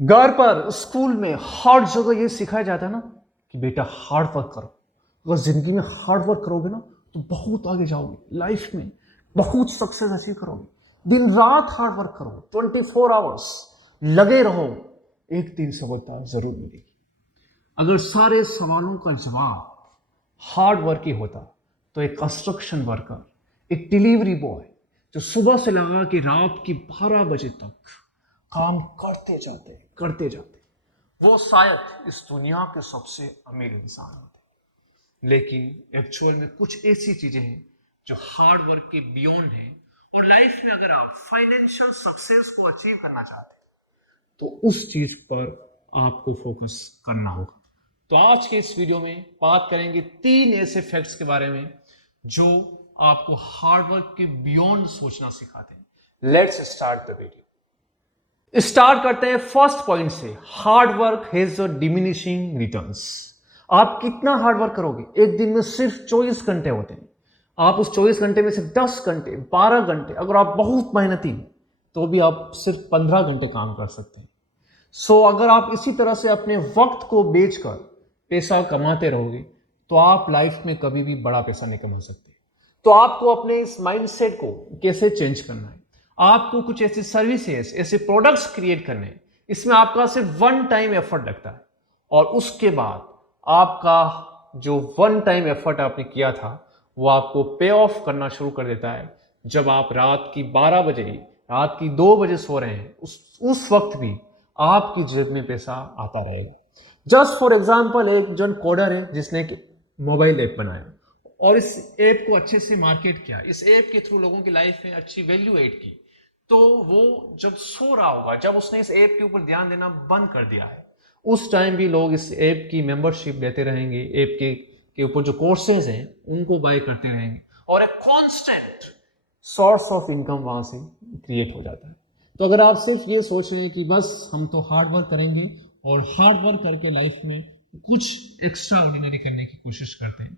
घर पर, स्कूल में, हर जगह ये सिखाया जाता है ना कि बेटा हार्ड वर्क करो। अगर जिंदगी में हार्ड वर्क करोगे ना तो बहुत आगे जाओगे, लाइफ में बहुत सक्सेस अचीव करोगे। दिन रात हार्ड वर्क करो, 24 आवर्स लगे रहो, एक दिन सफलता जरूर मिलेगी। अगर सारे सवालों का जवाब हार्ड वर्क ही होता तो एक कंस्ट्रक्शन वर्कर, एक डिलीवरी बॉय जो सुबह से लगा कि रात की 12 बजे तक काम करते जाते, वो शायद इस दुनिया के सबसे अमीर इंसान होते। लेकिन एक्चुअल में कुछ ऐसी चीजें हैं जो हार्ड वर्क के बियॉन्ड है। और लाइफ में अगर आप फाइनेंशियल सक्सेस को अचीव करना चाहते हैं तो उस चीज पर आपको फोकस करना होगा। तो आज के इस वीडियो में बात करेंगे 3 ऐसे फैक्ट्स के बारे में जो आपको हार्ड वर्क के बियॉन्ड सोचना सिखाते हैं। Let's start the video. Start करते हैं फर्स्ट पॉइंट से। Hard work has a diminishing returns. आप कितना हार्ड वर्क करोगे? एक दिन में सिर्फ 24 घंटे होते हैं। आप उस 24 घंटे में से 10 घंटे, 12 घंटे, अगर आप बहुत मेहनती तो भी आप सिर्फ 15 घंटे काम कर सकते हैं। सो अगर आप इसी तरह से अपने वक्त को बेचकर पैसा कमाते रहोगे तो आप लाइफ में कभी भी बड़ा पैसा नहीं कमा सकते। तो आपको अपने इस माइंडसेट को कैसे चेंज करना है? आपको कुछ ऐसी सर्विसेज, ऐसे प्रोडक्ट्स क्रिएट करने हैं, इसमें आपका सिर्फ 1 टाइम एफर्ट लगता है और उसके बाद आपका जो 1 टाइम एफर्ट आपने किया था वो आपको पे ऑफ करना शुरू कर देता है। जब आप रात की 12 बजे, रात की 2 बजे सो रहे हैं, उस वक्त भी आपकी जेब में पैसा आता रहेगा। जस्ट फॉर एग्जाम्पल, एक जन कोडर है जिसने एक मोबाइल ऐप बनाया और इस ऐप को अच्छे से मार्केट किया, इस ऐप के थ्रू लोगों की लाइफ में अच्छी वैल्यू ऐड की। तो वो जब सो रहा होगा, जब उसने इस ऐप के ऊपर ध्यान देना बंद कर दिया है, उस टाइम भी लोग इस ऐप की मेंबरशिप लेते रहेंगे, ऐप के ऊपर जो कोर्सेज हैं उनको बाय करते रहेंगे और एक कांस्टेंट सोर्स ऑफ इनकम वहां से क्रिएट हो जाता है। तो अगर आप सिर्फ ये सोच रहे हैं कि बस हम तो हार्ड वर्क करेंगे और हार्ड वर्क करके लाइफ में कुछ एक्स्ट्रा ऑर्डिनरी करने की कोशिश करते हैं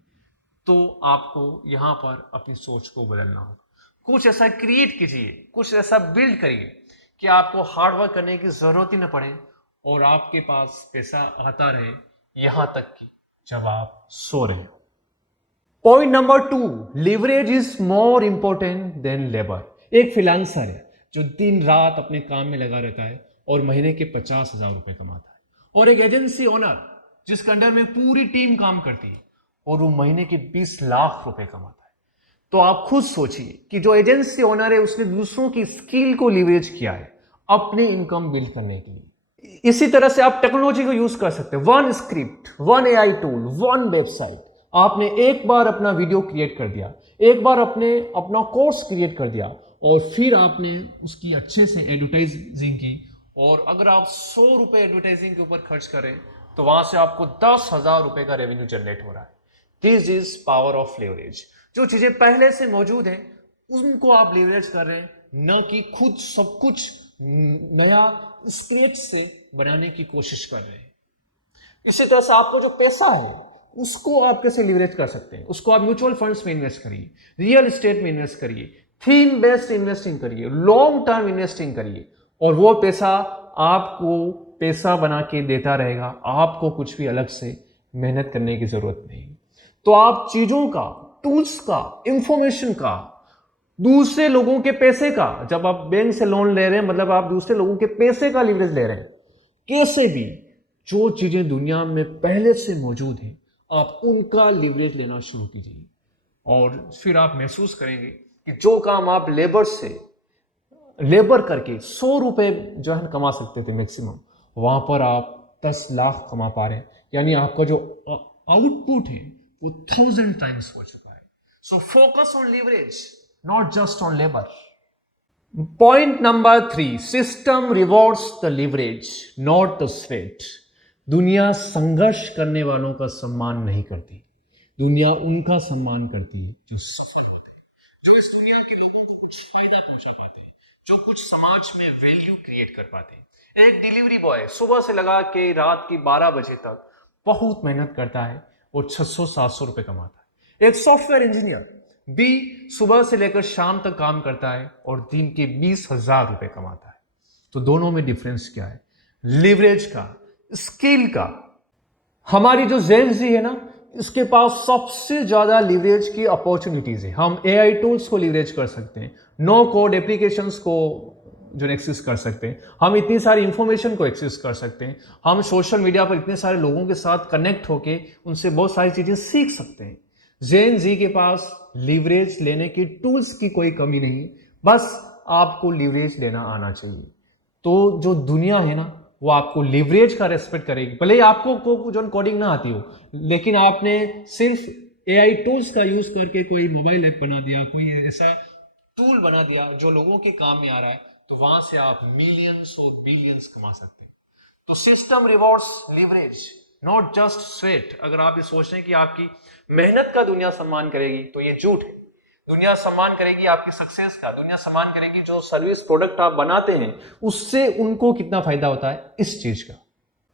तो आपको यहाँ पर अपनी सोच को बदलना होगा। कुछ ऐसा क्रिएट कीजिए, कुछ ऐसा बिल्ड करिए कि आपको हार्ड वर्क करने की जरूरत ही न पड़े और आपके पास पैसा आता रहे, यहां तक कि जब आप सो रहे हो। Point number 2, leverage is more important than labour. एक फ्रीलांसर है जो दिन रात अपने काम में लगा रहता है और महीने के 50,000 रुपए कमाता है, और एक एजेंसी ओनर जिसके अंडर में पूरी टीम काम करती है और वो महीने के 20 लाख रुपए कमाता है। तो आप खुद सोचिए कि जो एजेंसी ओनर है उसने दूसरों की स्किल को लिवरेज किया है अपनी इनकम बिल्ड करने के लिए। इसी तरह से आप टेक्नोलॉजी को यूज कर सकते हैं। 1 स्क्रिप्ट, 1 AI टूल, 1 वेबसाइट। आपने एक बार अपना वीडियो क्रिएट कर दिया, एक बार अपना कोर्स क्रिएट कर दिया और फिर आपने उसकी अच्छे से एडवर्टाइजिंग की, और अगर आप 100 रुपए एडवर्टाइजिंग के ऊपर खर्च करें तो वहां से आपको 10,000 रुपए का रेवेन्यू जनरेट हो रहा है। This is power of leverage. जो चीजें पहले से मौजूद है उनको आप लेवरेज कर रहे हैं, न कि खुद सब कुछ नया स्क्रेच से बनाने की कोशिश कर रहे हैं। इसी तरह से आपको जो पैसा है उसको आप कैसे लिवरेज कर सकते हैं? उसको आप म्यूचुअल फंड्स में इन्वेस्ट करिए, रियल एस्टेट में इन्वेस्ट करिए, थीम बेस्ड इन्वेस्टिंग करिए, लॉन्ग टर्म इन्वेस्टिंग करिए, और वो पैसा आपको पैसा बना के देता रहेगा। आपको कुछ भी अलग से मेहनत करने की जरूरत नहीं। तो आप चीजों का, टूल्स का, इंफॉर्मेशन का, दूसरे लोगों के पैसे का, जब आप बैंक से लोन ले रहे हैं मतलब आप दूसरे लोगों के पैसे का लिवरेज ले रहे हैं, कैसे भी जो चीजें दुनिया में पहले से मौजूद हैं आप उनका लिवरेज लेना शुरू कीजिए और फिर आप महसूस करेंगे कि जो काम आप लेबर करके 100 रुपए जो है कमा सकते थे मैक्सिमम, वहां पर आप 10 लाख कमा पा रहे हैं। यानी आपका जो आउटपुट है वो 1000 टाइम्स हो चुका है। So focus on leverage, not just on labour. Point number 3, system rewards the leverage not the sweat. दुनिया संघर्ष करने वालों का सम्मान नहीं करती, दुनिया उनका सम्मान करती है जो सफल होते हैं, जो इस दुनिया के लोगों को कुछ फायदा पहुंचा पाते हैं, जो कुछ समाज में वैल्यू क्रिएट कर पाते हैं। एक डिलीवरी बॉय सुबह से लगा के रात की 12 बजे तक बहुत मेहनत करता है और 600-700 रुपए कमाता है। एक सॉफ्टवेयर इंजीनियर भी सुबह से लेकर शाम तक काम करता है और दिन के 20,000 रुपए कमाता है। तो दोनों में डिफरेंस क्या है? लिवरेज का, स्किल का। हमारी जो जेन जी है ना, इसके पास सबसे ज्यादा लिवरेज की अपॉर्चुनिटीज है। हम एआई टूल्स को लिवरेज कर सकते हैं, नो कोड एप्लीकेशंस को जो एक्सेस कर सकते हैं, हम इतनी सारी इंफॉर्मेशन को एक्सेस कर सकते हैं, हम सोशल मीडिया पर इतने सारे लोगों के साथ कनेक्ट होके उनसे बहुत सारी चीजें सीख सकते हैं। जेन जी के पास लिवरेज लेने की टूल्स की कोई कमी नहीं, बस आपको लिवरेज लेना आना चाहिए। तो जो दुनिया है ना, वो आपको लिवरेज का रेस्पेक्ट करेगी। भले ही आपको जो कोडिंग ना आती हो, लेकिन आपने सिर्फ एआई टूल्स का यूज करके कोई मोबाइल ऐप बना दिया, कोई ऐसा टूल बना दिया जो लोगों के काम में आ रहा है, तो वहां से आप मिलियंस और बिलियंस कमा सकते हैं। तो system rewards leverage, not just sweat. अगर आप ये सोच रहे हैं कि आपकी मेहनत का दुनिया सम्मान करेगी, तो ये झूठ है। दुनिया सम्मान करेगी आपकी सक्सेस का, दुनिया सम्मान करेगी जो सर्विस प्रोडक्ट आप बनाते हैं उससे उनको कितना फायदा होता है इस चीज का।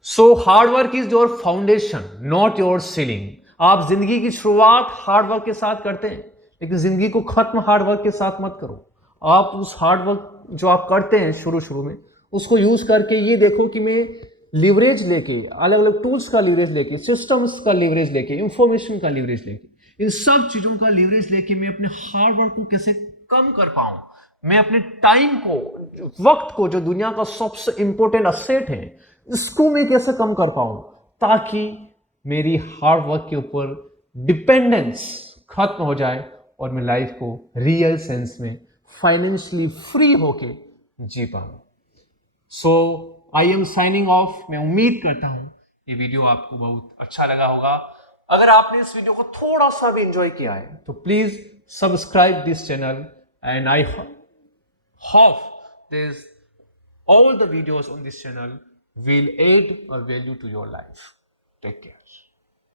So hard work is your foundation, not your ceiling. आप जिंदगी की शुरुआत हार्डवर्क के साथ करते हैं, लेकिन जिंदगी को खत्म हार्डवर्क के साथ मत करो। आप उस हार्डवर्क जो आप करते हैं शुरू शुरू में, उसको यूज करके ये देखो कि मैं लिवरेज लेके, अलग अलग टूल्स का लिवरेज लेके, सिस्टम्स का लिवरेज लेके, इंफॉर्मेशन का लिवरेज लेके, इन सब चीजों का लिवरेज लेके मैं अपने हार्डवर्क को कैसे कम कर पाऊं, मैं अपने टाइम को, वक्त को, जो दुनिया का सबसे इंपॉर्टेंट असेट है, इसको मैं कैसे कम कर पाऊं, ताकि मेरी हार्डवर्क के ऊपर डिपेंडेंस खत्म हो जाए और मैं लाइफ को रियल सेंस में फाइनेंशियली फ्री होके जी पाऊं। सो आई एम साइनिंग ऑफ। मैं उम्मीद करता हूं ये वीडियो आपको बहुत अच्छा लगा होगा। अगर आपने इस वीडियो को थोड़ा सा भी एंजॉय किया है तो please subscribe this channel, and I hope this all the videos on this channel will add a value to your life. Take care.